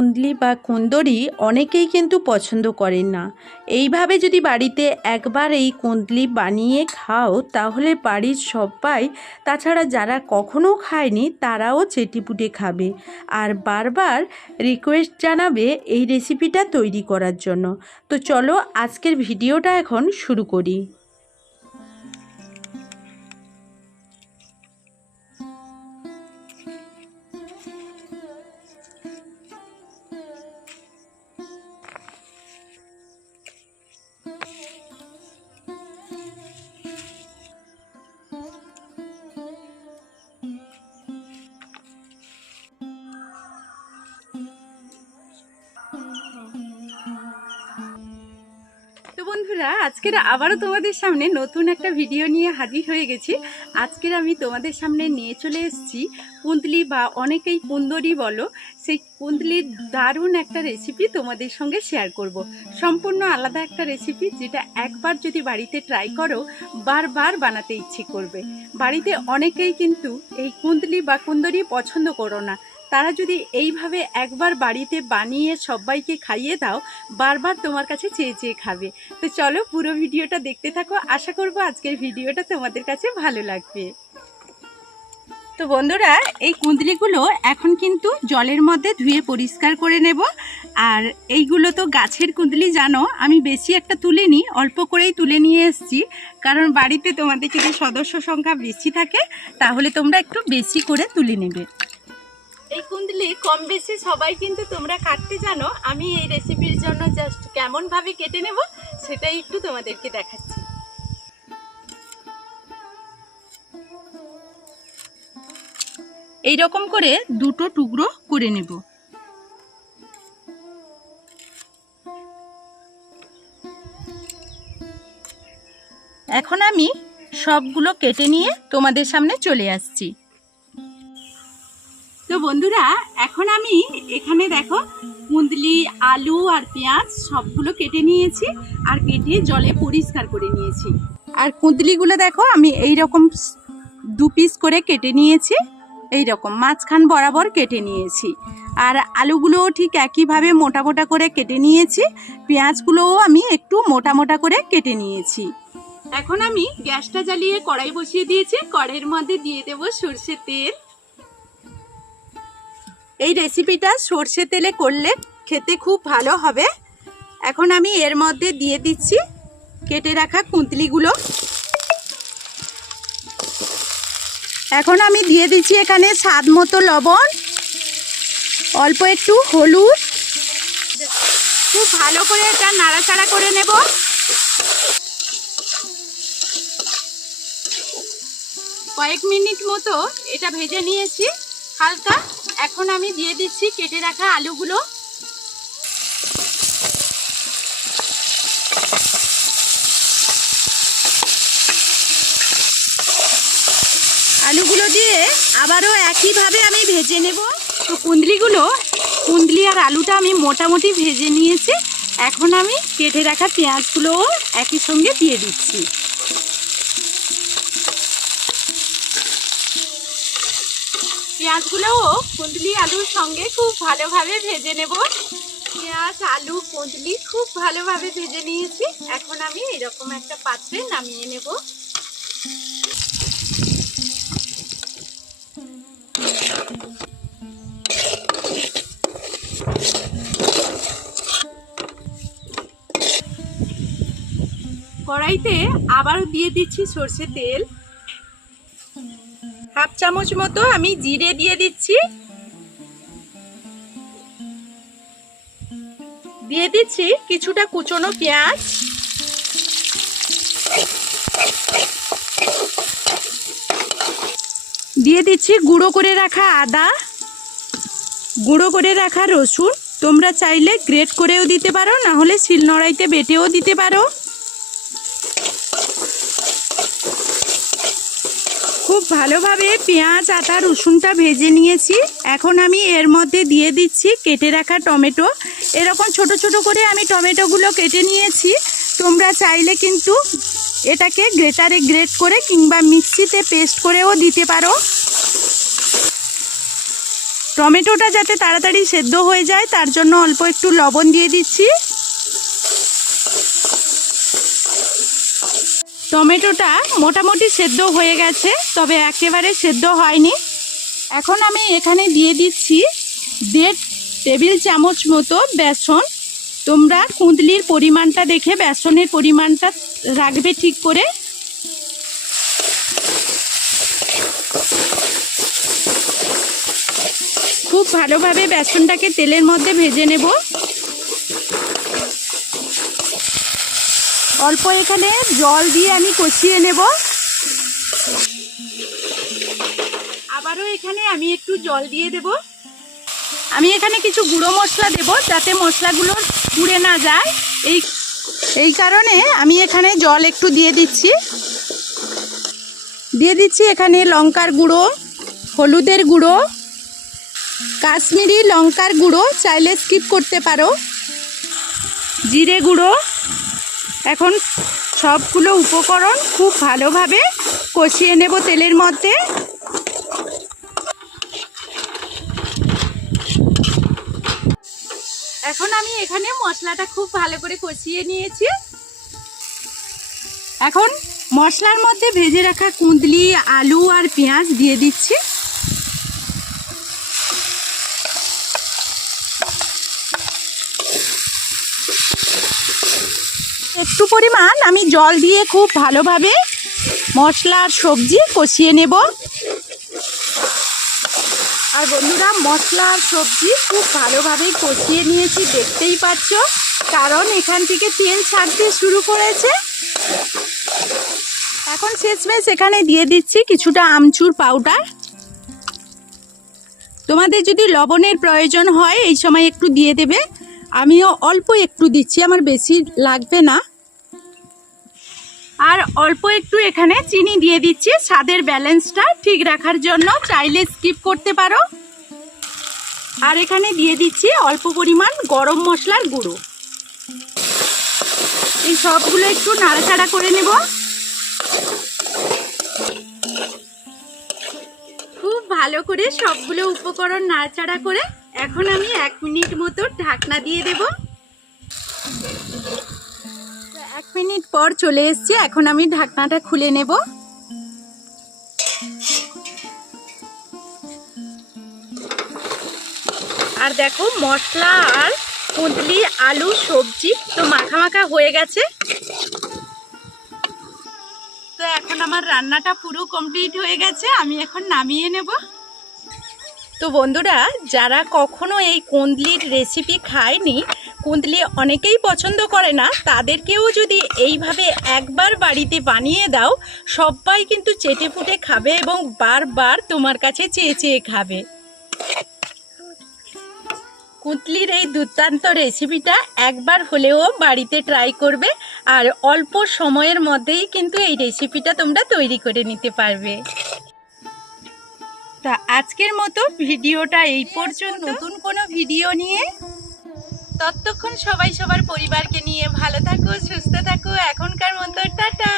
কুন্দলি বা কুন্দরি অনেকেই কিন্তু পছন্দ করেন না। এইভাবে যদি বাড়িতে একবার এই কুন্দলি বানিয়ে খাও, তাহলে বাড়ির সবাই, তাছাড়া যারা কখনো খায়নি, তারাও চেটিপুটে খাবে। আর বারবার রিকোয়েস্ট জানাবে এই রেসিপিটা তৈরি করার জন্য। তো চলো আজকের ভিডিওটা এখন শুরু করি। বন্ধুরা, আজকের আবারও তোমাদের সামনে নতুন একটা ভিডিও নিয়ে হাজির হয়ে গেছি। আজকের আমি তোমাদের সামনে নিয়ে চলে এসেছি কুন্দলি বা অনেকেই কুন্দরি বলো। সেই কুন্দলির দারুণ একটা রেসিপি তোমাদের সঙ্গে শেয়ার করব। সম্পূর্ণ আলাদা একটা রেসিপি যেটা একবার যদি বাড়িতে ট্রাই করো, বারবার বানাতে ইচ্ছে করবে। বাড়িতে অনেকেই কিন্তু এই কুন্দলি বা কুন্দরি পছন্দ করো না। তারা যদি এইভাবে একবার বাড়িতে বানিয়ে সবাইকে খাইয়ে দাও, বারবার তোমার কাছে চেয়ে চেয়ে খাবে। তো চলো পুরো ভিডিওটা দেখতে থাকো। আশা করব আজকের ভিডিওটা তোমাদের কাছে ভালো লাগবে। তো বন্ধুরা, এই কুঁদলিগুলো এখন কিন্তু জলের মধ্যে ধুয়ে পরিষ্কার করে নেব। আর এইগুলো তো গাছের কুঁদলি জানো? আমি বেশি একটা তুলিনি, অল্প করেই তুলে নিয়ে এসেছি। কারণ বাড়িতে তোমাদের যদি সদস্য সংখ্যা বেশি থাকে, তাহলে তোমরা একটু বেশি করে তুলে নেবে। কুন্দলি কম বেশি সবাই কিন্তু তোমরা কাটতে জানো। আমি এই রেসিপির জন্য জাস্ট কেমন ভাবে কেটে নেব, সেটাই একটু তোমাদেরকে দেখাচ্ছি। এই রকম করে দুটো টুকরো করে নেব। এখন আমি সবগুলো কেটে নিয়ে তোমাদের সামনে চলে আসছি। তো বন্ধুরা, এখন আমি এখানে দেখো কুন্দলি আলু আর পেঁয়াজ সবগুলো কেটে নিয়েছি আর কেটে জলে পরিষ্কার করে নিয়েছি। আর কুন্দলিগুলো দেখো, আমি এই রকম দু পিস করে কেটে নিয়েছি এই রকম মাঝখান বরাবর কেটে নিয়েছি। আর আলুগুলোও ঠিক একইভাবে মোটা মোটা করে কেটে নিয়েছি, পেঁয়াজগুলোও আমি একটু মোটা মোটা করে কেটে নিয়েছি। এখন আমি গ্যাসটা জ্বালিয়ে কড়াই বসিয়ে দিয়েছি, কড়াইয়ের মধ্যে দিয়ে দেবো সর্ষের তেল। এই রেসিপিটা সর্ষে তেলে করলে খেতে খুব ভালো হবে। এখন আমি এর মধ্যে দিয়ে দিচ্ছি কেটে রাখা কুঁতলিগুলো এখন আমি দিয়ে দিচ্ছি এখানে স্বাদ মতো লবণ, অল্প একটু হলুদ। খুব ভালো করে এটা নাড়াচাড়া করে নেব। কয়েক মিনিট মতো এটা ভেজে নিয়েছি, হালকা এখন আমি দিয়ে দিচ্ছি কেটে রাখা আলুগুলো। আলুগুলো দিয়ে আবারও একইভাবে আমি ভেজে নেব। তো কুন্দলিগুলো কুন্দলি আর আলুটা আমি মোটামুটি ভেজে নিয়েছি। এখন আমি কেটে রাখা পেঁয়াজগুলোও একই সঙ্গে দিয়ে দিচ্ছি। পেঁয়াজগুলোও কুঁদলি আলুর সঙ্গে খুব ভালোভাবে ভেজে নেব। পেঁয়াজ, আলু, কুঁদলি খুব ভালোভাবে ভেজে নিয়েছি। এখন আমি এরকম একটা পাত্রে নামিয়ে নেব। কড়াইতে আবারও দিয়ে দিচ্ছি সর্ষে তেল। হাফ চামচ মতো আমি জিরে দিয়ে দিচ্ছি। দিয়ে দিচ্ছি কিছুটা কুচনো পেঁয়াজ। দিয়ে দিচ্ছি গুঁড়ো করে রাখা আদা। গুঁড়ো করে রাখা রসুন। তোমরা চাইলে গ্রেট করেও দিতে পারো না হলে শিলনোড়াইতে বেটেও দিতে পারো। খুব ভালোভাবে পেঁয়াজ আটা রসুনটা ভেজে নিয়েছি। এখন আমি এর মধ্যে দিয়ে দিচ্ছি কেটে রাখা টমেটো। এরকম ছোট ছোট করে আমি টমেটোগুলো কেটে নিয়েছি। তোমরা চাইলে কিন্তু এটাকে গ্রেটারে গ্রেট করে কিংবা মিক্সিতে পেস্ট করেও দিতে পারো। টমেটোটা যাতে তাড়াতাড়ি সেদ্ধ হয়ে যায়, তার জন্য অল্প একটু লবণ দিয়ে দিচ্ছি। টমেটোটা মোটামুটি সেদ্ধ হয়ে গেছে, তবে একেবারে সেদ্ধ হয়নি। এখন আমি এখানে দিয়ে দিচ্ছি দেড় টেবিল চামচ মতো বেসন। তোমরা কুঁদলির পরিমাণটা দেখে বেসনের পরিমাণটা রাখবে ঠিক করে। খুব ভালোভাবে বেসনটাকে তেলের মধ্যে ভেজে নেব। অল্প এখানে জল দিয়ে আমি কষিয়ে নেব। আবারও এখানে আমি একটু জল দিয়ে দেব। আমি এখানে কিছু গুঁড়ো মশলা দেব যাতে মশলাগুলো পুড়ে না যায়। এই এই কারণে আমি এখানে জল একটু দিয়ে দিচ্ছি। দিয়ে দিচ্ছি এখানে লঙ্কার গুঁড়ো, হলুদের গুঁড়ো, কাশ্মীরি লঙ্কার গুঁড়ো, চাইলে স্কিপ করতে পারো। জিরে গুঁড়ো এখন সবগুলো উপকরণ খুব ভালোভাবে কষিয়ে নেব তেলের মধ্যে। এখন আমি এখানে মশলাটা খুব ভালো করে কষিয়ে নিয়েছি। এখন মশলার মধ্যে ভেজে রাখা কুঁদলি, আলু আর পেঁয়াজ দিয়ে দিচ্ছি। একটু পরিমাণ আমি জল দিয়ে খুব ভালোভাবে মশলা আর সবজি কষিয়ে নেব। আর বন্ধুরা, মশলা আর সবজি খুব ভালোভাবেই কষিয়ে নিয়েছি, দেখতেই পাচ্ছ। কারণ এখান থেকে তেল ছাড়তে শুরু করেছে। এখন শেষমেশ এখানে দিয়ে দিচ্ছি কিছুটা আমচুর পাউডার। তোমাদের যদি লবণের প্রয়োজন হয়, এই সময় একটু দিয়ে দেবে। আমিও অল্প একটু দিচ্ছি, আমার বেশি লাগবে না। আর অল্প একটু এখানে চিনি দিয়ে দিচ্ছি। স্বাদের ব্যালেন্সটা ঠিক রাখার জন্য চাইলে স্কিপ করতে পারো। আর এখানে দিয়ে দিচ্ছি অল্প পরিমাণ গরম মশলার গুঁড়ো। এই সবগুলো একটু নাড়াচাড়া করে নেব। খুব ভালো করে সবগুলো উপকরণ নাড়াচাড়া করে এখন আমি এক মিনিট মতো ঢাকনা দিয়ে দেব। মিনিট পর চলে এসছি, এখন আমি ঢাকনাটা খুলে নেব। আর দেখো, মশলা আর কুঁদলি, আলু, সবজি তো মাখা মাখা হয়ে গেছে। তো এখন আমার রান্নাটা পুরো কমপ্লিট হয়ে গেছে, আমি এখন নামিয়ে নেব। তো বন্ধুরা, যারা কখনো এই কুন্দলির রেসিপি খায়নি কুন্দলি অনেকেই পছন্দ করে না। তাদেরকেও যদি এইভাবে একবার বাড়িতে বানিয়ে দাও, সবাই কিন্তু চেটে ফুটে খাবে এবং বারবার তোমার কাছে চেয়ে চেয়ে খাবে। কুঁতলির এই দুর্দান্ত রেসিপিটা একবার হলেও বাড়িতে ট্রাই করবে আর অল্প সময়ের মধ্যেই কিন্তু এই রেসিপিটা তোমরা তৈরি করে নিতে পারবে। তা আজকের মতো ভিডিওটা এই পর্যন্ত। নতুন কোনো ভিডিও নিয়ে ততক্ষণ সবাই সবার পরিবারকে নিয়ে ভালো থাকো সুস্থ থাকো এখনকার মতো টাটা।